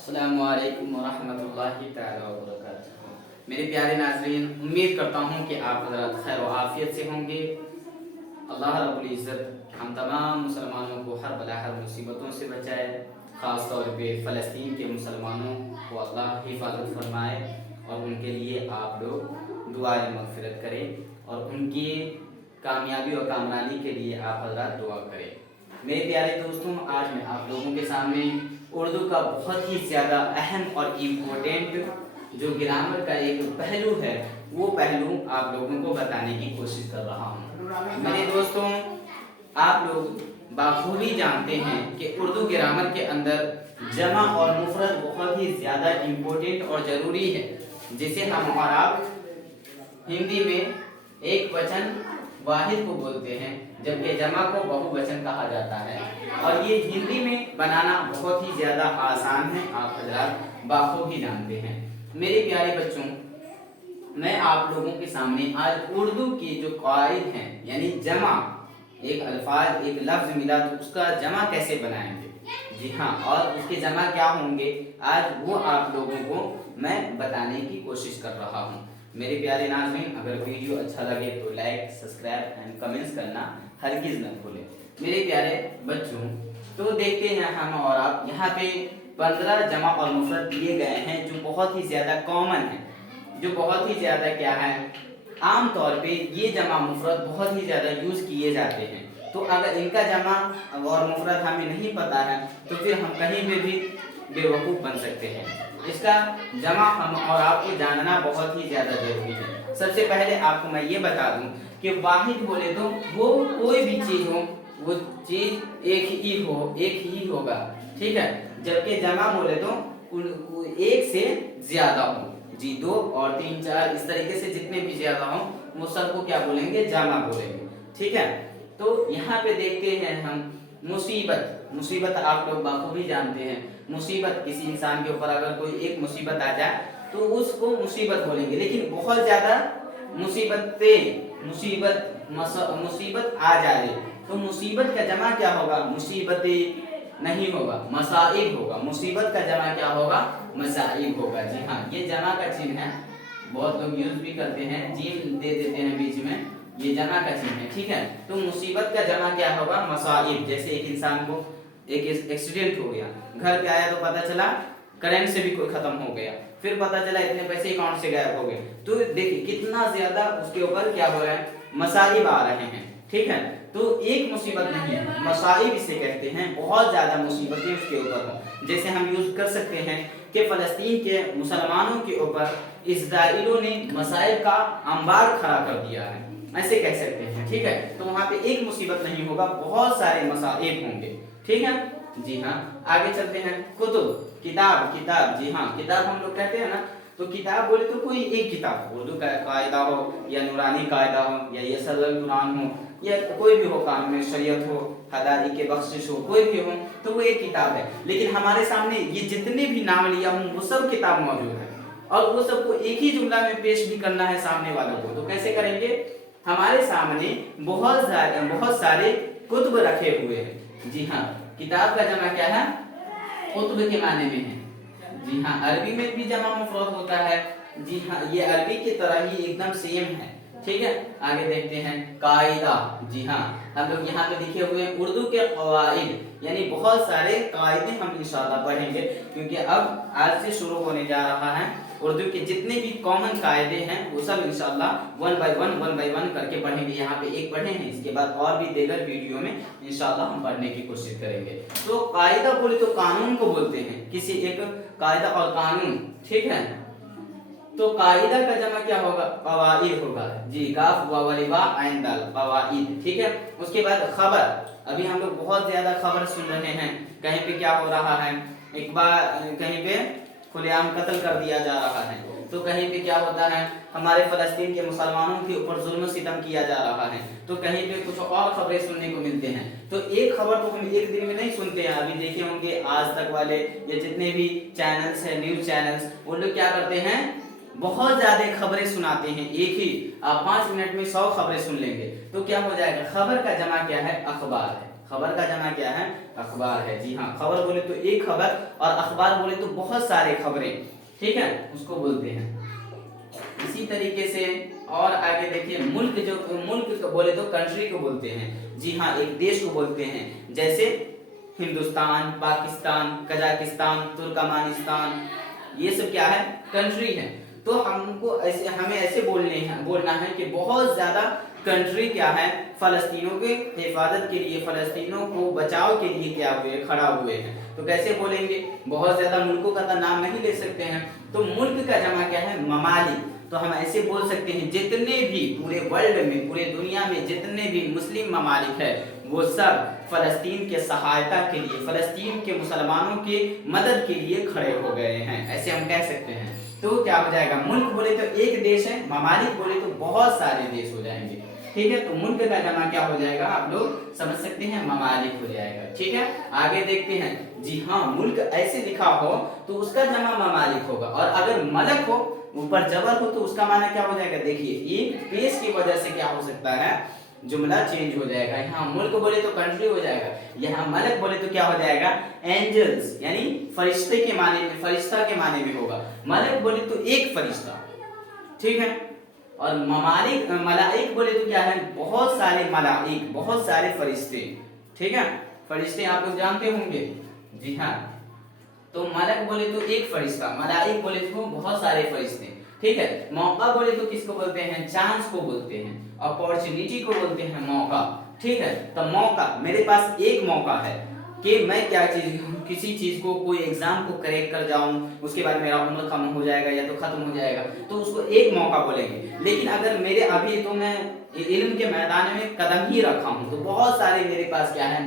अस्सलामु अलैकुम वरहमतुल्लाहि ताला वबरकातुहू। मेरे प्यारे नाज़रीन, उम्मीद करता हूँ कि आप हज़रात खैर व आफ़ियत से होंगे। अल्लाह रब्बुल इज़्ज़त हम तमाम मुसलमानों को हर बला हर मुसीबतों से बचाए। ख़ास तौर पे फ़लस्तीन के मुसलमानों को अल्लाह हिफाजत फरमाए और उनके लिए आप लोग दुआए मग़फ़िरत करें और उनकी कामयाबी और कामरानी के लिए आप हज़रात दुआ करें। मेरे प्यारे दोस्तों, आज मैं आप लोगों के सामने उर्दू का बहुत ही ज़्यादा अहम और इम्पोर्टेंट जो ग्रामर का एक पहलू है वो पहलू आप लोगों को बताने की कोशिश कर रहा हूँ। मेरे दोस्तों, आप लोग बाखूबी जानते हैं कि उर्दू ग्रामर के अंदर जमा और मुफरद बहुत ही ज़्यादा इम्पोर्टेंट और ज़रूरी है, जिसे हम और आप हिंदी में एक वचन वाहिद को बोलते हैं, जबकि जमा को बहुवचन कहा जाता है। और ये हिंदी में बनाना बहुत ही ज़्यादा आसान है, आप हज़रात बाखूबी जानते हैं। मेरे प्यारे बच्चों, मैं आप लोगों के सामने आज उर्दू की जो क़वाइद हैं, यानी जमा, एक अल्फाज एक लफ्ज़ मिला तो उसका जमा कैसे बनाएंगे, जी हाँ, और उसके जमा क्या होंगे, आज वो आप लोगों को मैं बताने की कोशिश कर रहा हूँ। मेरे प्यारे नाज़रीन, अगर वीडियो अच्छा लगे तो लाइक, सब्सक्राइब एंड कमेंट्स करना हरगिज़ न भूलें। मेरे प्यारे बच्चों, तो देखते हैं हम और आप, यहाँ पे 15 जमा और मुफरद दिए गए हैं जो बहुत ही ज़्यादा कॉमन है, जो बहुत ही ज़्यादा क्या है, आम तौर पे ये जमा मुफरद बहुत ही ज़्यादा यूज़ किए जाते हैं। तो अगर इनका जमा और मुफरद हमें नहीं पता है तो फिर हम कहीं पे भी बेवकूफ़ बन सकते हैं। इसका जमा हम और आपको जानना बहुत ही ज़्यादा ज़रूरी है। सबसे पहले आपको मैं ये बता दूं कि वाहिद बोले तो वो कोई भी चीज़ हो, वो चीज़ एक ही होगा, ठीक है। जबकि जमा बोले तो एक से ज़्यादा हो, जी, 2 और 3 4 इस तरीके से जितने भी ज़्यादा हो वो सबको क्या बोलेंगे, जमा बोलेंगे, ठीक है। तो यहाँ पे देखते हैं हम मुसीबत आप लोग बाखूबी जानते हैं। मुसीबत, किसी इंसान के ऊपर अगर कोई एक मुसीबत आ जाए तो उसको मुसीबत बोलेंगे, लेकिन बहुत ज़्यादा मुसीबत आ जाए तो मुसीबत का जमा क्या होगा, मुसीबतें नहीं होगा, मसाइब होगा। मुसीबत का जमा क्या होगा, मसाइब होगा, जी हाँ। ये जमा का चिन्ह है, बहुत लोग यूज भी करते हैं, जीम दे देते हैं बीच में, ये जमा का चिन्ह है, ठीक है। तो मुसीबत का जमा क्या होगा, मसाइब। जैसे एक इंसान को एक एक्सीडेंट हो गया, घर पे आया तो पता चला करंट से भी कोई खत्म हो गया, फिर पता चला इतने पैसे अकाउंट से गायब हो गए, तो देखिए कितना ज्यादा उसके ऊपर क्या हो रहा है, मसाइब आ रहे हैं, ठीक है। तो एक मुसीबत नहीं, मसाइब इसे कहते हैं, बहुत ज्यादा मुसीबतें उसके ऊपर हो। जैसे हम यूज कर सकते हैं कि फलस्तीन के मुसलमानों के ऊपर इज़राइलियों ने मसाइब का अंबार खड़ा कर दिया है, ऐसे कह सकते हैं, ठीक है। तो वहां पे एक मुसीबत नहीं होगा, बहुत सारे मसाइब होंगे, ठीक है, जी हाँ। आगे चलते हैं, कुतुब, किताब, जी हाँ, किताब हम लोग कहते हैं ना, तो किताब बोले तो कोई एक किताब, उर्दू का कायदा हो या नूरानी कायदा हो या यसरुल कुरान हो या कोई भी हो, काम में शरीयत हो, हदारी के बख्शिश हो, कोई भी हो, तो वो एक किताब है। लेकिन हमारे सामने ये जितने भी नाम लिया हूँ वो सब किताब मौजूद है और वो सबको एक ही जुमला में पेश भी करना है सामने वालों को, तो कैसे करेंगे, हमारे सामने बहुत सारे कुतुब रखे हुए हैं, जी हाँ। किताब का जमा क्या है, कुतुब के माने में है, जी हाँ। अरबी में भी जमा मुफरद होता है, जी हाँ, ये अरबी की तरह ही एकदम सेम है, ठीक है। आगे देखते हैं, कायदा, जी हाँ, हम लोग यहाँ पे लिखे हुए हैं उर्दू के क़वाइद, यानी बहुत सारे कायदे हम इंशाअल्लाह पढ़ेंगे, क्योंकि अब आज से शुरू होने जा रहा है उर्दू के जितने भी कॉमन कायदे हैं वो सब इंशाअल्लाह वन बाय वन करके पढ़ेंगे। यहाँ पे एक पढ़े हैं, इसके बाद और भी देगर वीडियो में इंशाअल्लाह हम पढ़ने की कोशिश करेंगे। तो कायदा बोले तो कानून को बोलते हैं, किसी एक कायदा और कानून, ठीक है। तो कायदा का जमा क्या होगा, कवाइद होगा, जी, काफ वाव वा आइन दाल, कवाइद, ठीक है। उसके बाद खबर, अभी हम लोग बहुत ज्यादा खबर सुन रहे हैं, कहीं पे क्या हो रहा है, एक बार कहीं पे खुलेआम कत्ल कर दिया जा रहा है, तो कहीं पे क्या होता है, हमारे फलस्तीन के मुसलमानों के ऊपर जुल्म सितम किया जा रहा है, तो कहीं पे कुछ और खबरें सुनने को मिलते हैं। तो एक खबर तो हम एक दिन में नहीं सुनते हैं, अभी देखे होंगे आज तक वाले या जितने भी चैनल्स हैं, न्यूज चैनल्स, वो लोग क्या करते हैं, बहुत ज्यादा खबरें सुनाते हैं, एक ही आप 5 मिनट में 100 खबरें सुन लेंगे, तो क्या हो जाएगा, खबर का जमा क्या है, अखबार है, खबर का जमा क्या है? अखबार है। जी हाँ, खबर बोले तो एक खबर और अखबार बोले तो बहुत सारे खबरें, ठीक है, उसको बोलते हैं। इसी तरीके से और आगे देखिए, मुल्क को बोले तो कंट्री को बोलते हैं। जी हाँ, एक देश को बोलते हैं, जैसे हिंदुस्तान, पाकिस्तान, कजाकिस्तान, तुर्कमानिस्तान, ये सब क्या है? कंट्री है। तो हमें ऐसे बोलना है कि बहुत ज्यादा कंट्री क्या है, फलस्तीनों के हिफाजत के लिए, फलस्तीनों को बचाव के लिए क्या हुए, खड़ा हुए हैं। तो कैसे बोलेंगे? बहुत ज्यादा मुल्कों का तो नाम नहीं ले सकते हैं, तो मुल्क का जमा क्या है? ममालिक। तो हम ऐसे बोल सकते हैं, जितने भी पूरे वर्ल्ड में, पूरे दुनिया में जितने भी मुस्लिम ममालिक है, वो सब फलस्तीन के सहायता के लिए, फलस्तीन के मुसलमानों के मदद के लिए खड़े हो गए हैं, ऐसे हम कह सकते हैं। तो क्या हो जाएगा? मुल्क बोले तो एक देश है, ममालिक बोले तो बहुत सारे देश हो जाएंगे, ठीक है। तो मुल्क का जमा क्या हो जाएगा? आप लोग समझ सकते हैं, ममालिक हो जाएगा, ठीक है। आगे देखते हैं। जी हाँ, मुल्क ऐसे लिखा हो तो उसका जमा ममालिक होगा, और अगर मलक हो, ऊपर जबर हो, तो उसका माना क्या हो जाएगा? देखिए, एक पेश की वजह से क्या हो सकता है, जुमला चेंज हो जाएगा। यहाँ मुल्क बोले तो कंट्री हो जाएगा, यहाँ मलक बोले तो क्या हो जाएगा? एंजल्स, यानी फरिश्ते के माने में, फरिश्ता के माने में होगा। मलक बोले तो एक फरिश्ता, ठीक है। और मलाइक बोले तो क्या है? बहुत सारे मलाइक, बहुत सारे फरिश्ते, ठीक है। फरिश्ते आप लोग जानते होंगे, जी हाँ। तो मलक बोले तो एक फरिश्ता, मलाइक बोले तो बहुत सारे फरिश्ते, ठीक है। मौका बोले तो किसको बोलते हैं? चांस को बोलते हैं, अपॉर्चुनिटी को बोलते हैं मौका, ठीक है। तो मौका, मेरे पास एक मौका है कि मैं क्या चीज, किसी चीज को, कोई एग्जाम को क्रैक कर जाऊं, उसके बाद मेरा उम्र खत्म हो जाएगा या तो खत्म हो जाएगा, तो उसको एक मौका बोलेंगे। लेकिन अगर मेरे अभी तो मैं इल्म के मैदान में कदम ही रखा हूं, तो बहुत सारे मेरे पास क्या है?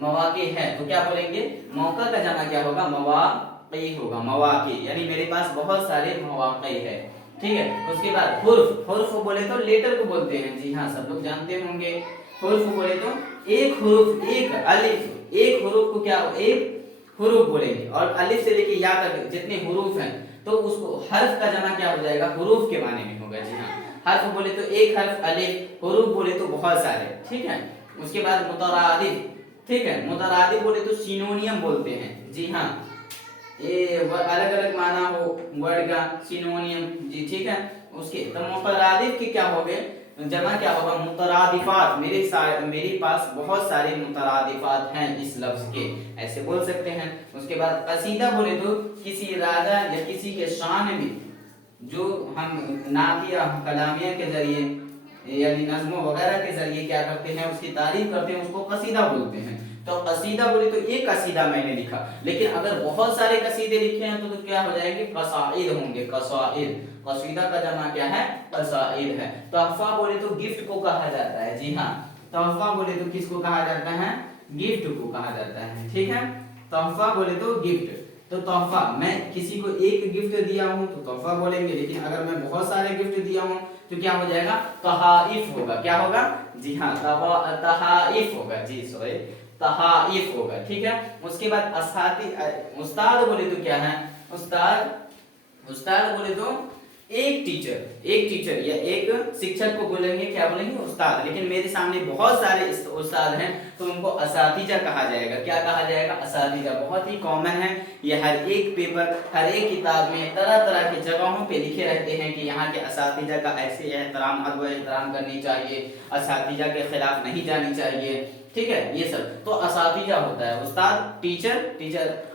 मौके है, तो क्या बोलेंगे? मौका का जमा क्या होगा? मवाक़ी होगा, मवाक़ी, यानी मेरे पास बहुत सारे मवाक़ी है, ठीक है। उसके बाद हुर्फ बोले तो लेटर को बोलते हैं। जी हाँ, सब लोग जानते होंगे। हुर्फ बोले तो एक हुरूफ, एक अलिफ, एक हुरूफ को क्या, एक हुरूफ बोलेंगे, और अलिफ से लेके या तक जितने हुरूफ हैं, तो उसको हर्फ का जमा क्या हो जाएगा? हुरूफ के माने में होगा। जी हाँ, हर्फ बोले तो एक हर्फ, अलिफ, हुरूफ बोले तो बहुत सारे, ठीक है। उसके बाद मुतरादिफ, ठीक है। मुतरादिफ बोले तो सिनोनियम बोलते हैं। जी हाँ, ये अलग अलग माना हो वर्ड का, सिनोनियम, जी ठीक है। उसके तो मुतरादिफ के क्या हो गए? जमा क्या होगा? मुतरादिफात। मेरे पास बहुत सारे मुतरादिफात हैं इस लफ्ज के, ऐसे बोल सकते हैं। उसके बाद कसीदा बोले तो किसी राजा या किसी के शान में जो हम नातिया कलामिया के जरिए यानी नज़्मों वगैरह के जरिए क्या करते हैं, उसकी तारीफ करते हैं, उसको कसीदा बोलते हैं। तो कसीदा बोले तो एक कसीदा मैंने लिखा, लेकिन अगर बहुत सारे कसीदे लिखे हैं तो क्या हो जाएंगे? कसाइद होंगे, कसाइद। कसीदा का जमा क्या है? कसाइद है। तोहफा बोले तो गिफ्ट को कहा जाता है। जी हाँ, तोहफा बोले तो किसको कहा जाता है? गिफ्ट को कहा जाता है, ठीक है। तोहफा बोले तो गिफ्ट। तो तोहफा, मैं किसी को एक गिफ्ट दिया हूं तो तोहफा बोलेंगे, लेकिन अगर मैं बहुत सारे गिफ्ट दिया हूं तो क्या हो जाएगा? तहाइफ होगा। क्या होगा? जी हाँ, तहाइफ होगा। जी सॉरी, तहाइफ होगा, ठीक है। उसके बाद उस्ताद बोले तो क्या है? उस्ताद बोले तो एक टीचर या एक शिक्षक को बोलेंगे, क्या बोलेंगे? उस्ताद। लेकिन मेरे सामने बहुत सारे उस्ताद हैं तो उनको असातिजा कहा जाएगा। क्या कहा जाएगा? असातिजा। बहुत ही कॉमन है, ये हर एक पेपर, हर एक किताब में तरह तरह की जगहों पे लिखे रहते हैं कि यहाँ के असातिजा का ऐसे एहतराम, अदब एहतराम करनी चाहिए, असातिजा के खिलाफ नहीं जानी चाहिए, ठीक है। ये सब तो असातिजा होता है। उस्ताद, टीचर,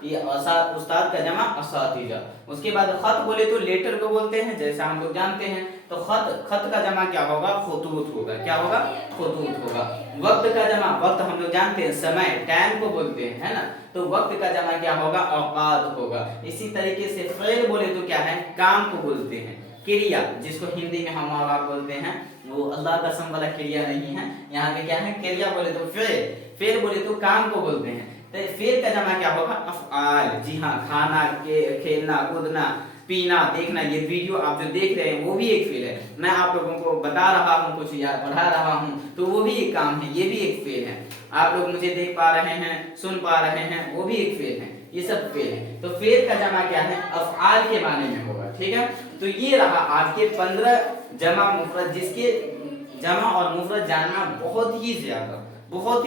ये उस्ताद का जमा असातिजा। उसके बाद खत बोले तो लेटर को बोलते हैं, जैसा हम लोग जानते हैं। तो खत का जमा क्या होगा? खुतूत होगा। क्या होगा? खुतूत होगा। वक्त का जमा, वक्त हम लोग जानते हैं, समय, टाइम को बोलते हैं, है ना। तो वक्त का जमा क्या होगा? औकात होगा। इसी तरीके से फ़इल बोले तो क्या है? काम को बोलते हैं। क्रिया, जिसको हिंदी में हम आप बोलते हैं, वो अल्लाह कसम वाला क्रिया नहीं है, यहाँ पे क्या है? क्रिया बोले तो फेल बोले तो काम को बोलते हैं। तो फेल का जमा क्या होगा? अफ़आल। जी हाँ, खाना, खेलना, कूदना, पीना, देखना, ये वीडियो आप जो देख रहे हैं वो भी एक फेल है। मैं आप लोगों को बता रहा हूँ कुछ या पढ़ा रहा हूँ तो वो भी एक काम है, ये भी एक फेल है। आप लोग मुझे देख पा रहे हैं, सुन पा रहे हैं, वो भी एक फेल है। ये सब फेल है। तो फेल का जमा क्या है? अफ़आल के माने में होगा, ठीक है। तो ये रहा आज के 15 जमा मुफरद, जिसके जमा और मुफरद जानना बहुत ही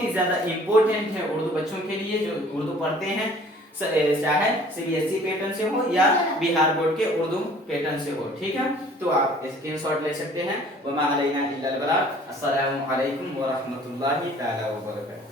ज़्यादा इम्पोर्टेंट है उर्दू बच्चों के लिए जो उर्दू पढ़ते हैं, चाहे सीबीएसई पैटर्न से हो या बिहार बोर्ड के उर्दू पैटर्न से हो। ठीक है, तो आप स्क्रीनशॉट ले सकते हैं। वमा अलैना इल्लल बलाग। अस्सलामु अलैकुम व रहमतुल्लाहि तआला व बरकातहू।